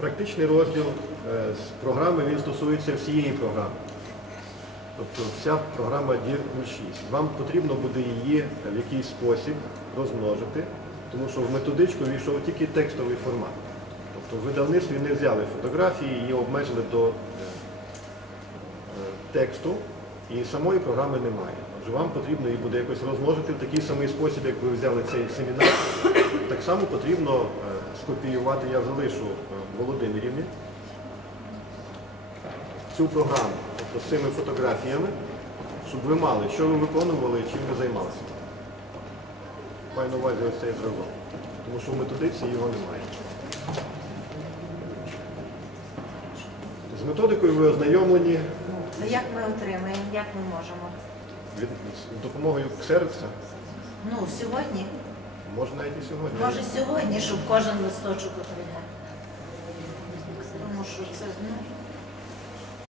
Практичний розділ е, з програми він стосується всієї програми. Тобто вся програма DIR 06. Вам потрібно буде її в якийсь спосіб розмножити, тому що в методичку війшов тільки текстовий формат. Тобто в видавництві не взяли фотографії, її обмежили до е, е, тексту і самої програми немає. Отже, вам потрібно її буде якось розмножити в такий самий спосіб, як ви взяли цей семінар. Так само потрібно скопіювати, я залишу е, Володимирівні цю програму, тобто з цими фотографіями, щоб ви мали, що ви виконували і чим ви займалися. Маю на увазі ось цей зразок. Тому що в методиці його немає. З методикою ви ознайомлені Ну як ми отримаємо, як ми можемо? від, з допомогою ксерокса, Ну, сьогодні, може навіть і сьогодні. може сьогодні, щоб кожен листочок отримав. Тому що це, ну,